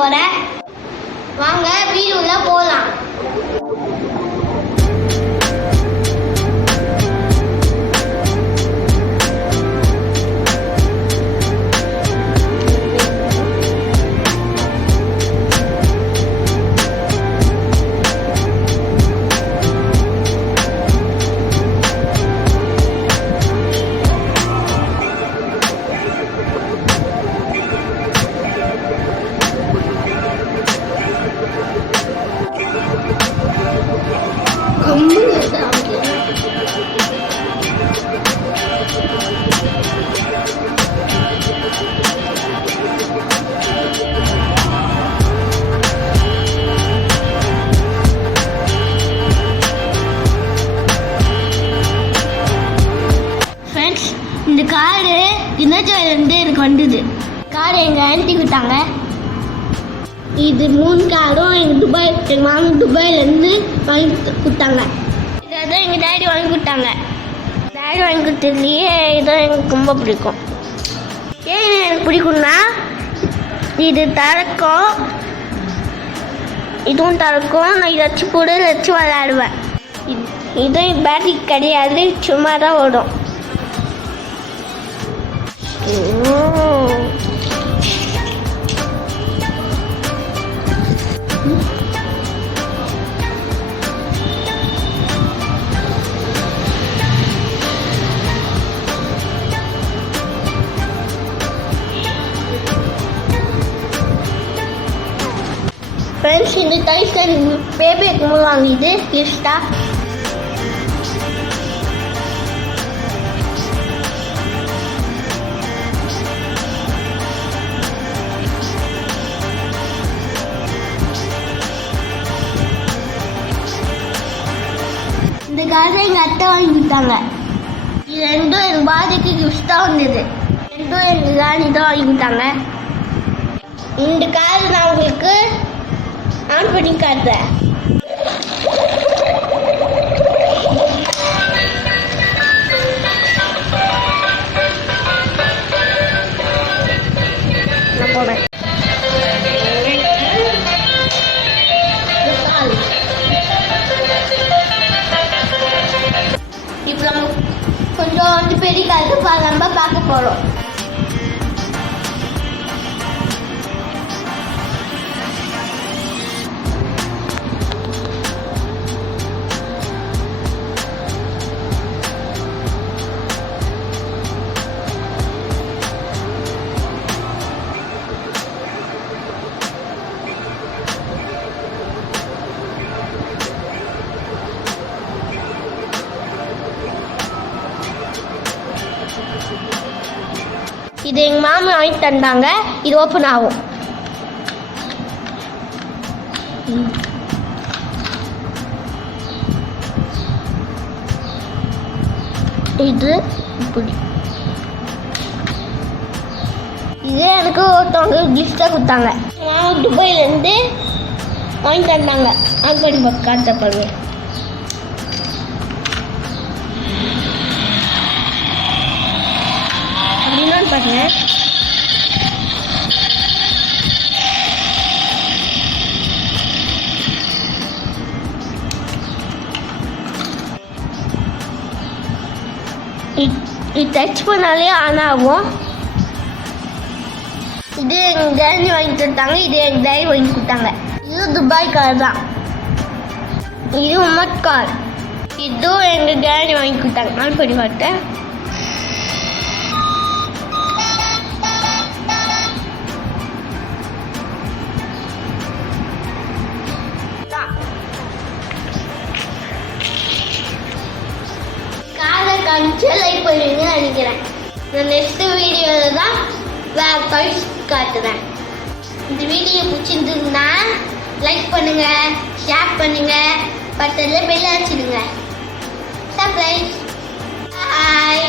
போகிறேன். வாங்க வீடு உள்ள போகலாம். இந்த காரு இருந்து எனக்கு வந்தது. கார் எங்கள் ஆன்ட்டி கொடுத்தாங்க. இது 3 காரும் எங்கள் மாமா துபாயிலேருந்து வாங்கி கொடுத்தாங்க. இதான் எங்கள் டேடி வாங்கி கொடுத்தாங்க. டேடி வாங்கி கொடுத்ததுலேயே இதான் எனக்கு ரொம்ப பிடிக்கும். ஏன் எனக்கு பிடிக்கும்னா இது திறக்கும், இதுவும் திறக்கும். நான் இதை வச்சு கூட வச்சு விளையாடுவேன். இதுவும் பேட்டரி கிடையாது, சும்மா தான் ஓடும். ஃப்ரெண்ட்ஸ், இந்த டைஸ்டன் பேபி இருக்கும்போது வாங்கிது கிஃப்டா. இந்த காரை எங்கள் அத்தை வாங்கி கொடுத்தாங்க. இது ரெண்டும் எங்கள் பாதிக்கு கிஃப்டாக வந்தது. ரெண்டும் எங்கள் ராணி தான் வாங்கி கொடுத்தாங்க. இந்த கார் நான் உங்களுக்கு ஆன் பண்ணி காட்டுறேன். நான் போனேன். இப்போ நம்ம கொஞ்சம் பெரிய காலத்து நம்ம பார்க்க போகிறோம். இது எங்கள் மாமா வாங்கி தந்தாங்க. இது ஓப்பன் ஆகும். இது இப்படி. இது எனக்கு ஒருத்தவங்க கிஃப்டாக கொடுத்தாங்க. மாமா துபாயிலேருந்து வாங்கி தந்தாங்க. ஆன் பண்ணி காட்ட பாருங்க. பாருங்க, இது டச் பண்ணாலே ஆன் ஆகும். இது எங்கள் டேடி வாங்கி கொடுத்தாங்க. இது எங்கள் டேடி வாங்கி கொடுத்தாங்க. இது துபாய் கார் தான். இது உமட் கார். இதுவும் எங்கள் டேடி வாங்கி கொடுத்தாங்க. ஆன் பண்ணி பார்த்தேன். லைக் பண்ணுவீங்கன்னு நினைக்கிறேன். நான் நெக்ஸ்ட் வீடியோவில் தான் வேற டாய்ஸ் காட்டுறேன். இந்த வீடியோ பிடிச்சிருந்ததுன்னா லைக் பண்ணுங்க, ஷேர் பண்ணுங்க, பக்கத்துல பெல் அடிச்சிடுங்க. சப்ஸ்கிரைப். பாய்.